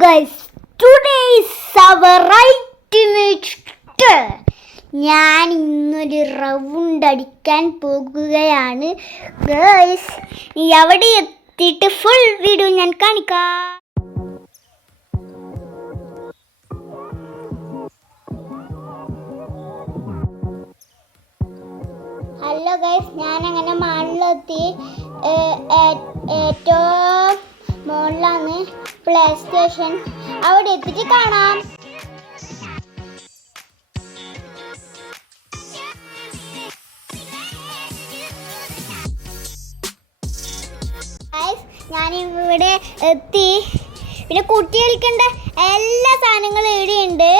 guys, today is our ultimate day. ഞാൻ ഇന്നൊരു round അടിക്കാൻ പോകുകയാണ് ഗൈസ്. അവിടെ എത്തിയിട്ട് ഫുൾ വീഡിയോ ഞാൻ കാണിക്കാം. ഹലോ ഗൈസ്, ഞാനങ്ങനെ മാളിലെത്തി. ഏറ്റവും മുകളിലാണ് പ്ലേ സ്റ്റേഷൻ. അവിടെ എത്തിയിട്ട് കാണാം. ഞാനിവിടെ എത്തി. പിന്നെ കുട്ടി കളിക്കേണ്ട എല്ലാ സാധനങ്ങളും ഇവിടെയുണ്ട്.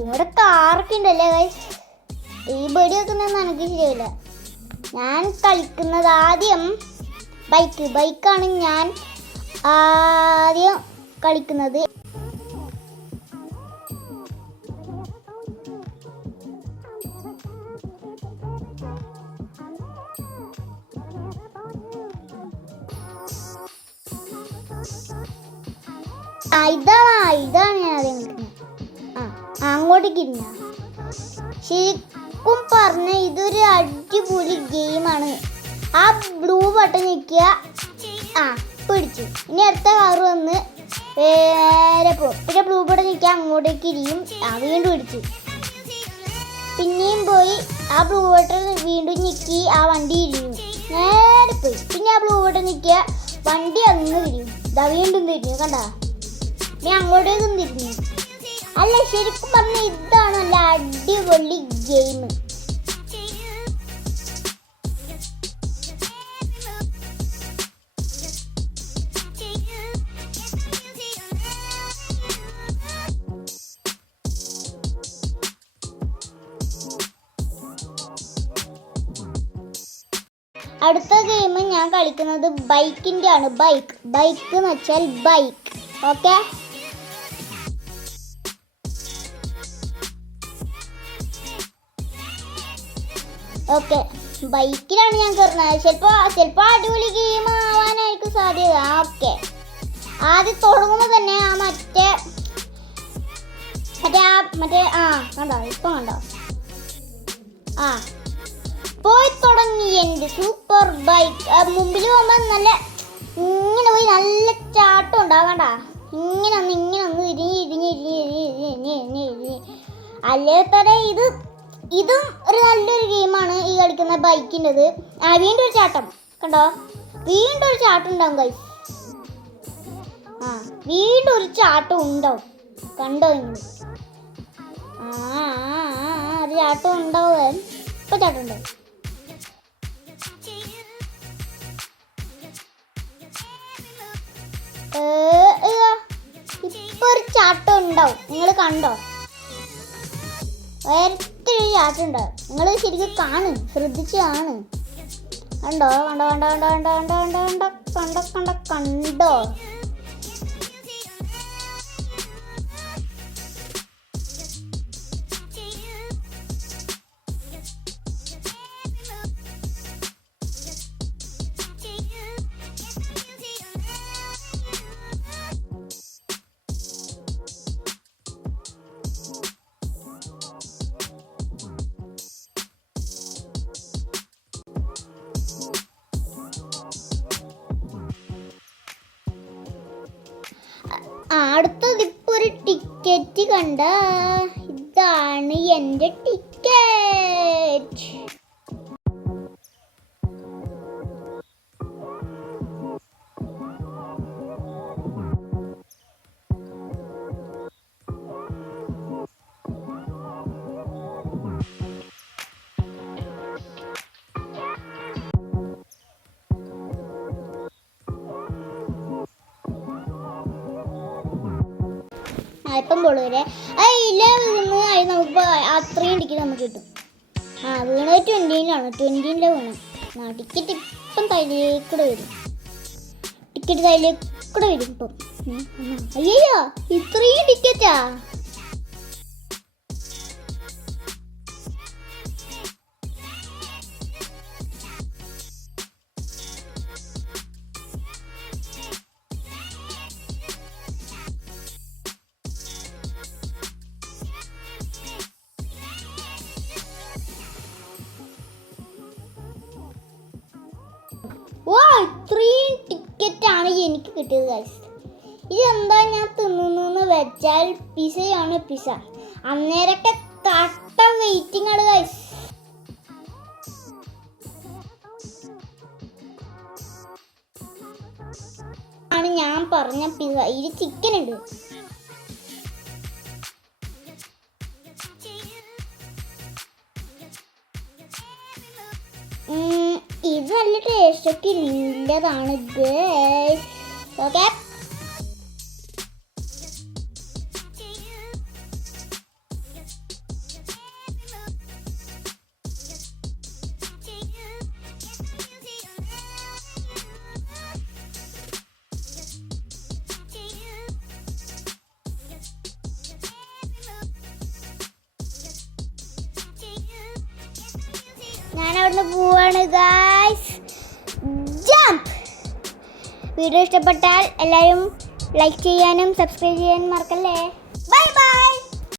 ഇവിടെ കാറൊക്കെ ഉണ്ടല്ലേ ഗൈസ്. ഈ ബടി വെക്കുന്നതൊന്നും എനിക്ക് ശരിയാവില്ല. ഞാൻ കളിക്കുന്നത് ആദ്യം ബൈക്കാണ് ഞാൻ ആദ്യം കളിക്കുന്നത്. ഇതാണ് ഞാൻ ആദ്യം കളിക്കുന്നത്. അങ്ങോട്ടേക്ക് ഇരുന്ന ശരിക്കും പറഞ്ഞ ഇതൊരു അടിപൊളി ഗെയിമാണ്. ആ ബ്ലൂ ബട്ടൺ ഞെക്കുക, പിടിച്ചു. ഇനി അടുത്ത കാറ് വന്ന് നേരെ പോകും. പിന്നെ ബ്ലൂ ബട്ടൺ ഞെക്കുക, അങ്ങോട്ടേക്ക് ഇരിക്കും. വീണ്ടും പിടിച്ചു. പിന്നെയും പോയി ആ ബ്ലൂ ബട്ടൺ വീണ്ടും ഞെക്കി ആ വണ്ടി ഇരിക്കും. നേരെ പോയി. പിന്നെ ആ ബ്ലൂ ബട്ടൺ ഞെക്കുക, വണ്ടി അങ്ങ് തിരിയും. വീണ്ടും തിരിഞ്ഞു. കണ്ടാ, ഞാൻ അങ്ങോട്ടേക്കും തിരിഞ്ഞു. അല്ല, ശരിക്കും പറഞ്ഞ ഇതാണ് നല്ല അടിപൊളി ഗെയിം. അടുത്ത ഗെയിം ഞാൻ കളിക്കുന്നത് ബൈക്കിൻ്റെ ആണ്. ബൈക്ക് എന്ന് വെച്ചാൽ ബൈക്ക്. ഓക്കെ, ബൈക്കിലാണ് ഞാൻ കയറുന്നത്. ചിലപ്പോൾ അടിപൊളി ഗെയിം ആവാനായിരിക്കും സാധ്യത. ഓക്കെ, ആദ്യം തുടങ്ങുമ്പോൾ തന്നെ കണ്ടോ, ഇപ്പം കണ്ടോ, പോയി തുടങ്ങി എൻ്റെ സൂപ്പർ ബൈക്ക്. മുമ്പിൽ പോകുമ്പോൾ ഇങ്ങനെ പോയി നല്ല ചാട്ടം ഉണ്ടാകണ്ട. ഇങ്ങനെ ഒന്ന് ഇരിഞ്ഞ് അല്ലേ തന്നെ ഇതും ഒരു നല്ലൊരു ഗെയിമാണ് ഈ കളിക്കുന്ന ബൈക്കിൻ്റെത്. വീണ്ടും ഒരു ചാട്ടം കണ്ടോ, വീണ്ടും ഒരു ചാട്ടം ഉണ്ടാവും ഗൈസ്. വീണ്ടും ഒരു ചാട്ടം ഉണ്ടാവും. കണ്ടോ നിങ്ങൾ? ഒരു ചാട്ടം ഉണ്ടാവും. ഇപ്പൊ ചാട്ടം ഉണ്ടാവും. ഇപ്പൊ ഒരു ചാട്ടം ഉണ്ടാവും. നിങ്ങൾ കണ്ടോ? വേറൊരു ചാട്ടം ഉണ്ടാവും. നിങ്ങൾ ശരിക്കും ശ്രദ്ധിച്ച് കാണും. കണ്ടോ? അടുത്തത് ഇപ്പൊ ഒരു ടിക്കറ്റ് കണ്ട. ഇതാണ് എൻ്റെ ടിക്കറ്റ്. ഇപ്പം പോളൂരെ ഇല്ല വീണ് നമുക്ക് അത്രയും ടിക്കറ്റ് നമുക്ക് കിട്ടും. വീണത് 20-ലാണ് വീണ്. ടിക്കറ്റ് ഇപ്പം തൈലേക്കൂടെ വരും. ഇപ്പം. അയ്യോ, ഇത്രയും ടിക്കറ്റാ. ഇത്രയും ടിക്കറ്റാണ് എനിക്ക് കിട്ടിയത് ഗൈസ്. ഇതെന്താ ഞാൻ തിന്നുന്നെന്ന് വെച്ചാൽ പിസയാണ് പിസ. അന്നേരൊക്കെ കട്ട വെയിറ്റിംഗ് ആണ് ഗൈസ്. ആണ് ഞാൻ പറഞ്ഞ പിസ. ഇത് ചിക്കൻ ഉണ്ട്. ഇത് നല്ല ടേസ്റ്റൊക്കെ ഉള്ളതാണ് ഗൈസ്. ഓക്കെ, ഞാൻ അവിടുന്ന് പോവാണ് ഗൈസ്. ജംപ്. വീഡിയോ ഇഷ്ടപ്പെട്ടാൽ എല്ലാവരും ലൈക്ക് ചെയ്യാനും സബ്സ്ക്രൈബ് ചെയ്യാനും മറക്കല്ലേ. Bye bye.